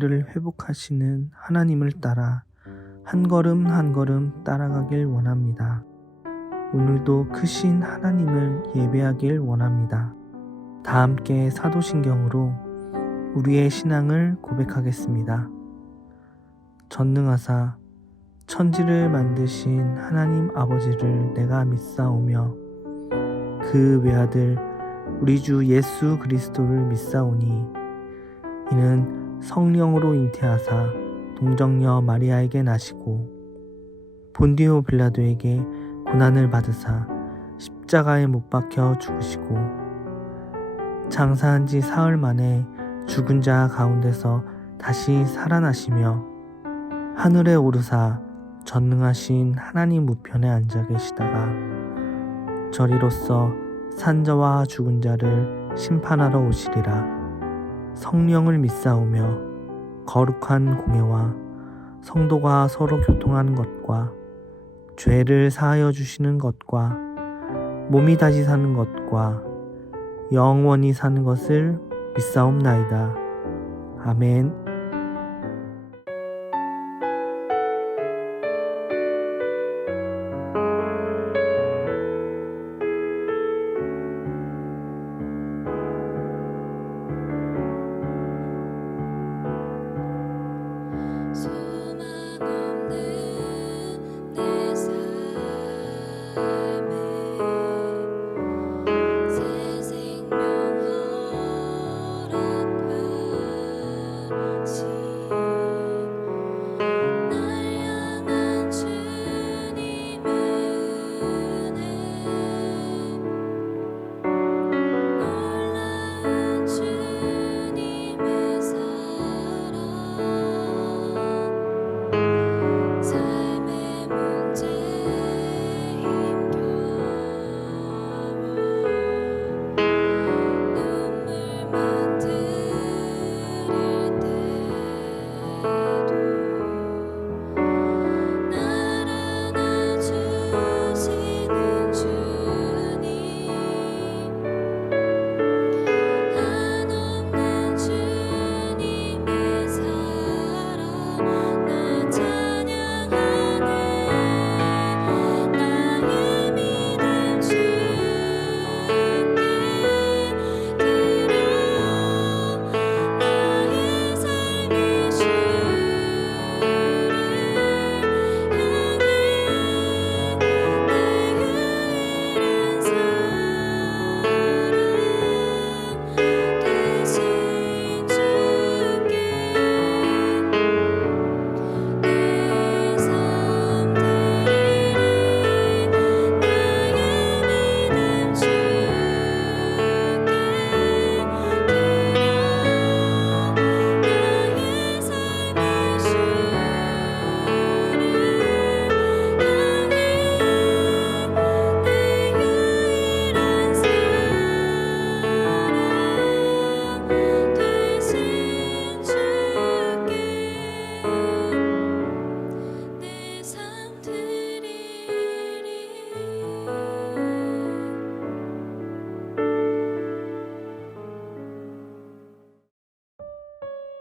우리를 회복하시는 하나님을 따라 한 걸음 한 걸음 따라가길 원합니다. 오늘도 크신 하나님을 예배하길 원합니다. 다 함께 사도신경으로 우리의 신앙을 고백하겠습니다. 전능하사 천지를 만드신 하나님 아버지를 내가 믿사오며 그 외아들 우리 주 예수 그리스도를 믿사오니 이는 성령으로 잉태하사 동정녀 마리아에게 나시고 본디오 빌라도에게 고난을 받으사 십자가에 못 박혀 죽으시고 장사한 지 사흘 만에 죽은 자 가운데서 다시 살아나시며 하늘에 오르사 전능하신 하나님 우편에 앉아 계시다가 저리로서 산자와 죽은 자를 심판하러 오시리라. 성령을 믿사오며 거룩한 공예와 성도가 서로 교통하는 것과 죄를 사하여 주시는 것과 몸이 다시 사는 것과 영원히 사는 것을 믿사옵나이다. 아멘.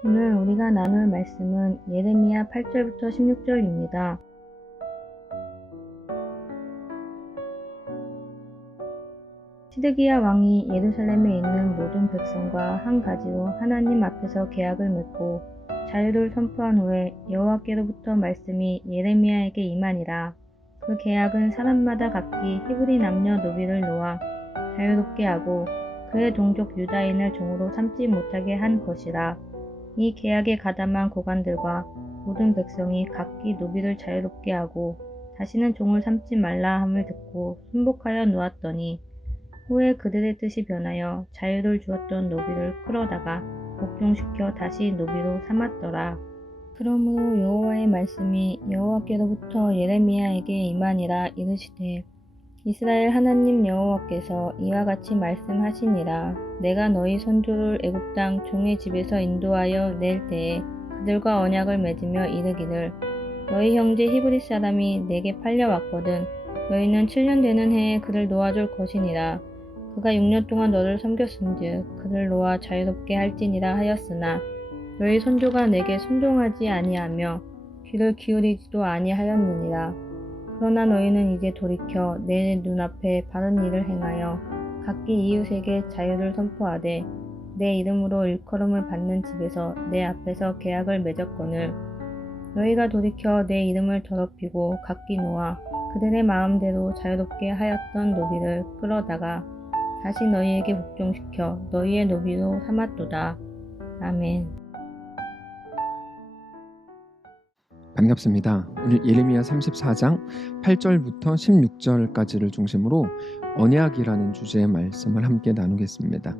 오늘 우리가 나눌 말씀은 예레미야 8절부터 16절입니다. 시드기야 왕이 예루살렘에 있는 모든 백성과 한 가지로 하나님 앞에서 계약을 맺고 자유를 선포한 후에 여호와께로부터 말씀이 예레미야에게 임하니라. 그 계약은 사람마다 각기 히브리 남녀 노비를 놓아 자유롭게 하고 그의 동족 유다인을 종으로 삼지 못하게 한 것이라. 이 계약에 가담한 고관들과 모든 백성이 각기 노비를 자유롭게 하고 다시는 종을 삼지 말라 함을 듣고 순복하여 놓았더니 후에 그들의 뜻이 변하여 자유를 주었던 노비를 끌어다가 복종시켜 다시 노비로 삼았더라. 그러므로 여호와의 말씀이 여호와께로부터 예레미야에게 임하니라. 이르시되 이스라엘 하나님 여호와께서 이와 같이 말씀하시니라. 내가 너희 선조를 애굽 땅 종의 집에서 인도하여 낼 때에 그들과 언약을 맺으며 이르기를 너희 형제 히브리 사람이 내게 팔려왔거든 너희는 7년 되는 해에 그를 놓아줄 것이니라. 그가 6년 동안 너를 섬겼은즉 그를 놓아 자유롭게 할지니라 하였으나 너희 선조가 내게 순종하지 아니하며 귀를 기울이지도 아니하였느니라. 그러나 너희는 이제 돌이켜 내 눈앞에 바른 일을 행하여 각기 이웃에게 자유를 선포하되 내 이름으로 일컬음을 받는 집에서 내 앞에서 계약을 맺었거늘 너희가 돌이켜 내 이름을 더럽히고 각기 놓아 그들의 마음대로 자유롭게 하였던 노비를 끌어다가 다시 너희에게 복종시켜 너희의 노비로 삼았도다. 아멘. 반갑습니다. 오늘 예레미야 34장 8절부터 16절까지를 중심으로 언약이라는 주제의 말씀을 함께 나누겠습니다.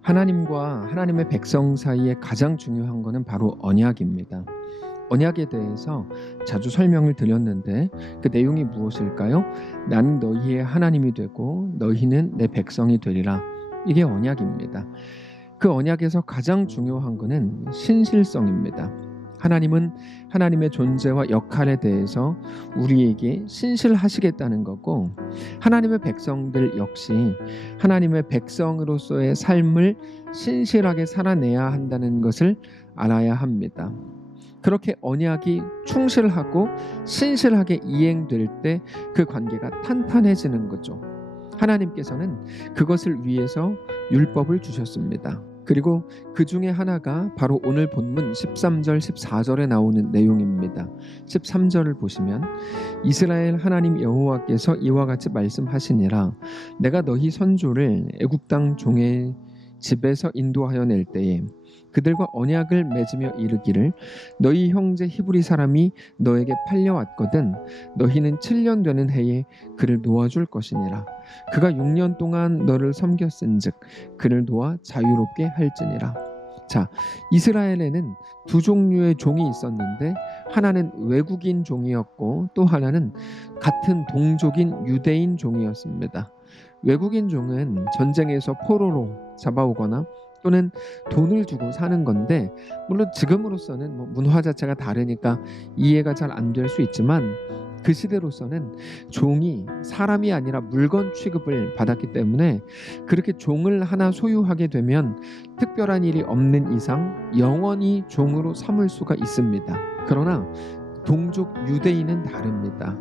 하나님과 하나님의 백성 사이에 가장 중요한 것은 바로 언약입니다. 언약에 대해서 자주 설명을 드렸는데 그 내용이 무엇일까요? 나는 너희의 하나님이 되고 너희는 내 백성이 되리라. 이게 언약입니다. 그 언약에서 가장 중요한 것은 신실성입니다. 하나님은 하나님의 존재와 역할에 대해서 우리에게 신실하시겠다는 거고, 하나님의 백성들 역시 하나님의 백성으로서의 삶을 신실하게 살아내야 한다는 것을 알아야 합니다. 그렇게 언약이 충실하고 신실하게 이행될 때 그 관계가 탄탄해지는 거죠. 하나님께서는 그것을 위해서 율법을 주셨습니다. 그리고 그 중에 하나가 바로 오늘 본문 13절 14절에 나오는 내용입니다. 13절을 보시면 이스라엘 하나님 여호와께서 이와 같이 말씀하시니라. 내가 너희 선조를 애굽 땅 종의 집에서 인도하여 낼 때에 그들과 언약을 맺으며 이르기를 너희 형제 히브리 사람이 너에게 팔려왔거든 너희는 7년 되는 해에 그를 놓아줄 것이니라. 그가 6년 동안 너를 섬겼은즉 그를 놓아 자유롭게 할지니라. 자, 이스라엘에는 두 종류의 종이 있었는데 하나는 외국인 종이었고 또 하나는 같은 동족인 유대인 종이었습니다. 외국인 종은 전쟁에서 포로로 잡아오거나 또는 돈을 주고 사는 건데, 물론 지금으로서는 문화 자체가 다르니까 이해가 잘 안 될 수 있지만 그 시대로서는 종이 사람이 아니라 물건 취급을 받았기 때문에 그렇게 종을 하나 소유하게 되면 특별한 일이 없는 이상 영원히 종으로 삼을 수가 있습니다. 그러나 동족 유대인은 다릅니다.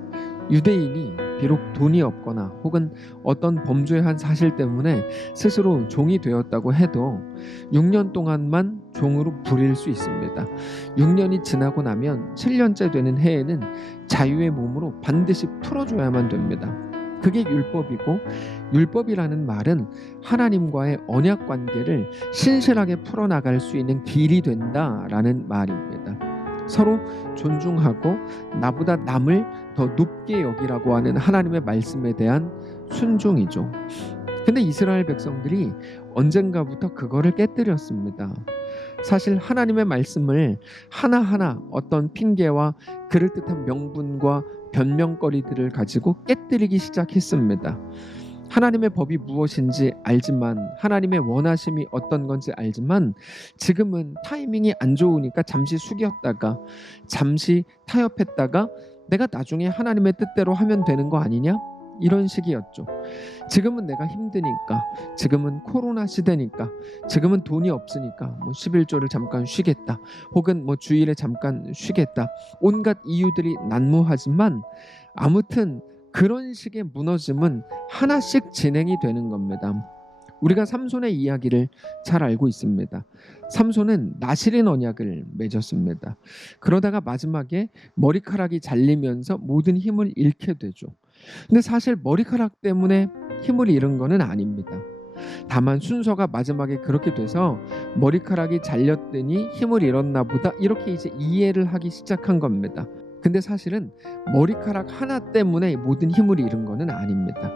유대인이 비록 돈이 없거나 혹은 어떤 범죄한 사실 때문에 스스로 종이 되었다고 해도 6년 동안만 종으로 부릴 수 있습니다. 6년이 지나고 나면 7년째 되는 해에는 자유의 몸으로 반드시 풀어줘야만 됩니다. 그게 율법이고, 율법이라는 말은 하나님과의 언약 관계를 신실하게 풀어나갈 수 있는 길이 된다라는 말입니다. 서로 존중하고 나보다 남을 더 높게 여기라고 하는 하나님의 말씀에 대한 순종이죠. 근데 이스라엘 백성들이 언젠가부터 그거를 깨뜨렸습니다. 사실 하나님의 말씀을 하나하나 어떤 핑계와 그럴듯한 명분과 변명거리들을 가지고 깨뜨리기 시작했습니다. 하나님의 법이 무엇인지 알지만, 하나님의 원하심이 어떤 건지 알지만 지금은 타이밍이 안 좋으니까 잠시 숙였다가 잠시 타협했다가 내가 나중에 하나님의 뜻대로 하면 되는 거 아니냐? 이런 식이었죠. 지금은 내가 힘드니까, 지금은 코로나 시대니까, 지금은 돈이 없으니까 11조를 잠깐 쉬겠다, 혹은 주일에 잠깐 쉬겠다, 온갖 이유들이 난무하지만 아무튼 그런 식의 무너짐은 하나씩 진행이 되는 겁니다. 우리가 삼손의 이야기를 잘 알고 있습니다. 삼손은 나실인 언약을 맺었습니다. 그러다가 마지막에 머리카락이 잘리면서 모든 힘을 잃게 되죠. 근데 사실 머리카락 때문에 힘을 잃은 것은 아닙니다. 다만 순서가 마지막에 그렇게 돼서 머리카락이 잘렸더니 힘을 잃었나 보다, 이렇게 이제 이해를 하기 시작한 겁니다. 근데 사실은 머리카락 하나 때문에 모든 힘을 잃은 것은 아닙니다.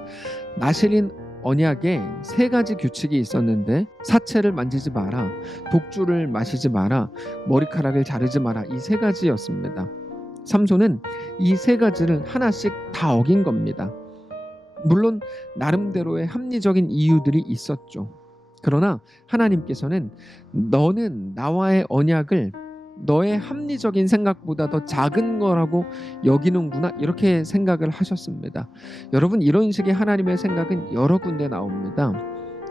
나실인 언약에 3가지 규칙이 있었는데, 사체를 만지지 마라, 독주를 마시지 마라, 머리카락을 자르지 마라, 이 3가지였습니다. 삼손은 이 3가지를 하나씩 다 어긴 겁니다. 물론 나름대로의 합리적인 이유들이 있었죠. 그러나 하나님께서는 너는 나와의 언약을 너의 합리적인 생각보다 더 작은 거라고 여기는구나, 이렇게 생각을 하셨습니다. 여러분, 이런 식의 하나님의 생각은 여러 군데 나옵니다.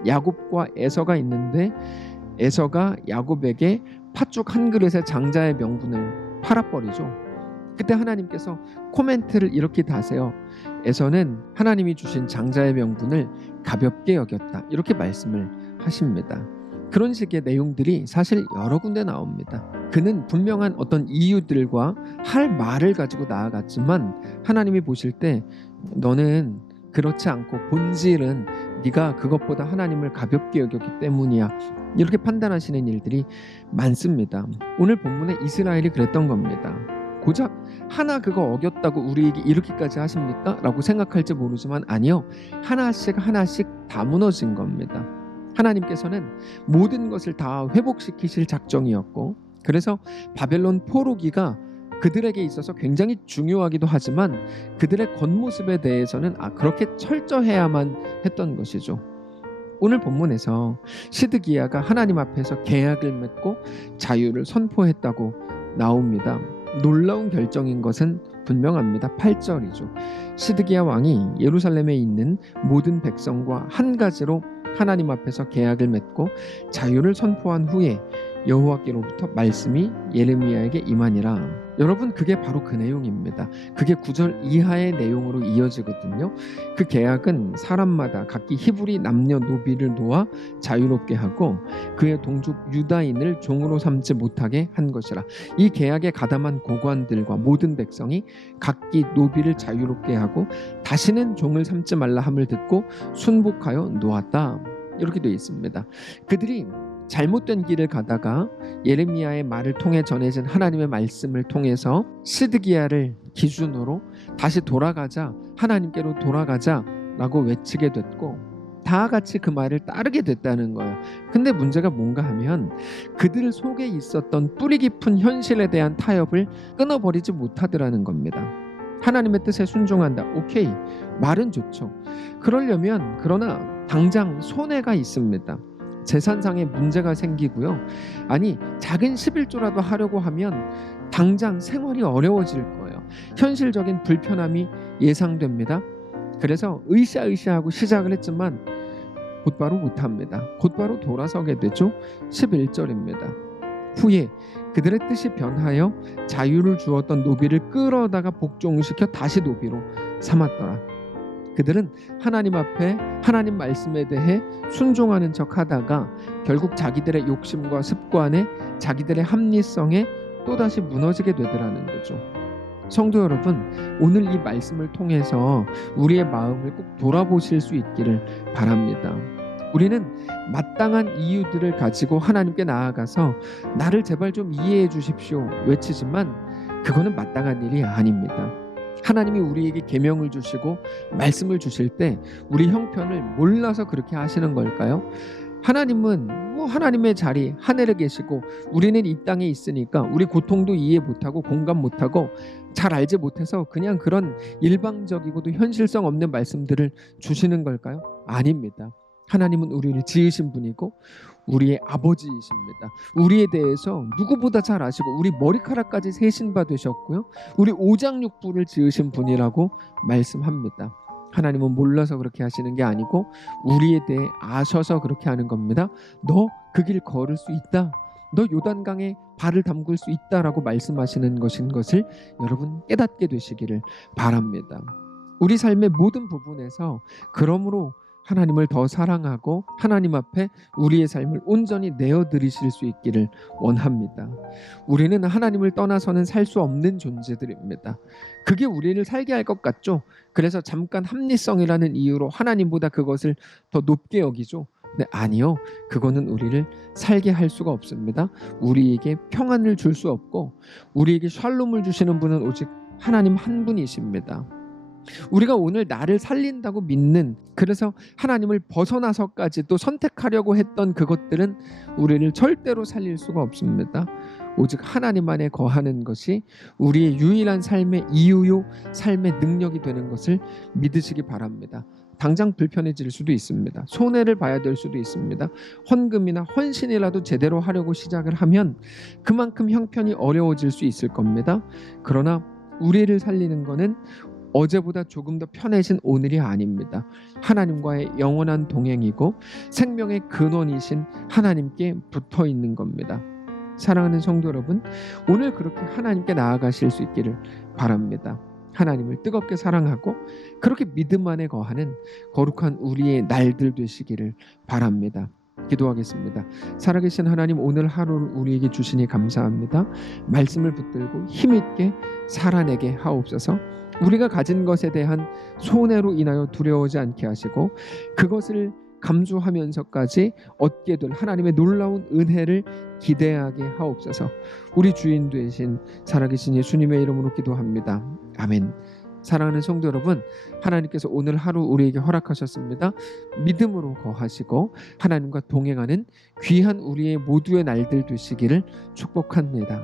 야곱과 에서가 있는데 에서가 야곱에게 팥죽 한 그릇에 장자의 명분을 팔아버리죠. 그때 하나님께서 코멘트를 이렇게 다세요. 에서는 하나님이 주신 장자의 명분을 가볍게 여겼다. 이렇게 말씀을 하십니다. 그런 식의 내용들이 사실 여러 군데 나옵니다. 그는 분명한 어떤 이유들과 할 말을 가지고 나아갔지만 하나님이 보실 때 너는 그렇지 않고 본질은 네가 그것보다 하나님을 가볍게 여겼기 때문이야. 이렇게 판단하시는 일들이 많습니다. 오늘 본문에 이스라엘이 그랬던 겁니다. 고작 하나 그거 어겼다고 우리에게 이렇게까지 하십니까? 라고 생각할지 모르지만 아니요. 하나씩 다 무너진 겁니다. 하나님께서는 모든 것을 다 회복시키실 작정이었고 그래서 바벨론 포로기가 그들에게 있어서 굉장히 중요하기도 하지만 그들의 겉모습에 대해서는 그렇게 철저해야만 했던 것이죠. 오늘 본문에서 시드기야가 하나님 앞에서 계약을 맺고 자유를 선포했다고 나옵니다. 놀라운 결정인 것은 분명합니다. 8절이죠. 시드기야 왕이 예루살렘에 있는 모든 백성과 한 가지로 하나님 앞에서 계약을 맺고 자유를 선포한 후에 여호와께로부터 말씀이 예레미야에게 임하니라. 여러분 그게 바로 그 내용입니다. 그게 9절 이하의 내용으로 이어지거든요. 그 계약은 사람마다 각기 히브리 남녀노비를 놓아 자유롭게 하고 그의 동족 유다인을 종으로 삼지 못하게 한 것이라. 이 계약에 가담한 고관들과 모든 백성이 각기 노비를 자유롭게 하고 다시는 종을 삼지 말라 함을 듣고 순복하여 놓았다. 이렇게 되어 있습니다. 그들이 잘못된 길을 가다가 예레미야의 말을 통해 전해진 하나님의 말씀을 통해서 시드기야를 기준으로 다시 돌아가자, 하나님께로 돌아가자 라고 외치게 됐고 다 같이 그 말을 따르게 됐다는 거예요. 근데 문제가 뭔가 하면 그들 속에 있었던 뿌리 깊은 현실에 대한 타협을 끊어버리지 못하더라는 겁니다. 하나님의 뜻에 순종한다. 오케이, 말은 좋죠. 그러나 당장 손해가 있습니다. 재산상의 문제가 생기고요. 아니 작은 11조라도 하려고 하면 당장 생활이 어려워질 거예요. 현실적인 불편함이 예상됩니다. 그래서 으쌰으쌰하고 시작을 했지만 곧바로 못합니다. 곧바로 돌아서게 되죠. 11절입니다. 후에 그들의 뜻이 변하여 자유를 주었던 노비를 끌어다가 복종시켜 다시 노비로 삼았더라. 그들은 하나님 앞에 하나님 말씀에 대해 순종하는 척 하다가 결국 자기들의 욕심과 습관에 자기들의 합리성에 또다시 무너지게 되더라는 거죠. 성도 여러분, 오늘 이 말씀을 통해서 우리의 마음을 꼭 돌아보실 수 있기를 바랍니다. 우리는 마땅한 이유들을 가지고 하나님께 나아가서 나를 제발 좀 이해해 주십시오 외치지만 그거는 마땅한 일이 아닙니다. 하나님이 우리에게 계명을 주시고 말씀을 주실 때 우리 형편을 몰라서 그렇게 하시는 걸까요? 하나님은 하나님의 자리 하늘에 계시고 우리는 이 땅에 있으니까 우리 고통도 이해 못하고 공감 못하고 잘 알지 못해서 그냥 그런 일방적이고도 현실성 없는 말씀들을 주시는 걸까요? 아닙니다. 하나님은 우리를 지으신 분이고 우리의 아버지이십니다. 우리에 대해서 누구보다 잘 아시고 우리 머리카락까지 세신 바 되셨고요. 우리 오장육부를 지으신 분이라고 말씀합니다. 하나님은 몰라서 그렇게 하시는 게 아니고 우리에 대해 아셔서 그렇게 하는 겁니다. 너 그 길 걸을 수 있다. 너 요단강에 발을 담글 수 있다라고 말씀하시는 것을 여러분 깨닫게 되시기를 바랍니다. 우리 삶의 모든 부분에서 그러므로 하나님을 더 사랑하고 하나님 앞에 우리의 삶을 온전히 내어드리실 수 있기를 원합니다. 우리는 하나님을 떠나서는 살 수 없는 존재들입니다. 그게 우리를 살게 할 것 같죠? 그래서 잠깐 합리성이라는 이유로 하나님보다 그것을 더 높게 여기죠. 근데 아니요, 그거는 우리를 살게 할 수가 없습니다. 우리에게 평안을 줄 수 없고 우리에게 샬롬을 주시는 분은 오직 하나님 한 분이십니다. 우리가 오늘 나를 살린다고 믿는, 그래서 하나님을 벗어나서까지도 선택하려고 했던 그것들은 우리를 절대로 살릴 수가 없습니다. 오직 하나님 안에 거하는 것이 우리의 유일한 삶의 이유요 삶의 능력이 되는 것을 믿으시기 바랍니다. 당장 불편해질 수도 있습니다. 손해를 봐야 될 수도 있습니다. 헌금이나 헌신이라도 제대로 하려고 시작을 하면 그만큼 형편이 어려워질 수 있을 겁니다. 그러나 우리를 살리는 것은 어제보다 조금 더 편해진 오늘이 아닙니다. 하나님과의 영원한 동행이고 생명의 근원이신 하나님께 붙어 있는 겁니다. 사랑하는 성도 여러분, 오늘 그렇게 하나님께 나아가실 수 있기를 바랍니다. 하나님을 뜨겁게 사랑하고 그렇게 믿음 안에 거하는 거룩한 우리의 날들 되시기를 바랍니다. 기도하겠습니다. 살아계신 하나님, 오늘 하루를 우리에게 주시니 감사합니다. 말씀을 붙들고 힘있게 살아내게 하옵소서. 우리가 가진 것에 대한 손해로 인하여 두려워하지 않게 하시고 그것을 감수하면서까지 얻게 될 하나님의 놀라운 은혜를 기대하게 하옵소서. 우리 주인 되신 살아계신 예수님의 이름으로 기도합니다. 아멘. 사랑하는 성도 여러분, 하나님께서 오늘 하루 우리에게 허락하셨습니다. 믿음으로 거하시고 하나님과 동행하는 귀한 우리의 모두의 날들 되시기를 축복합니다.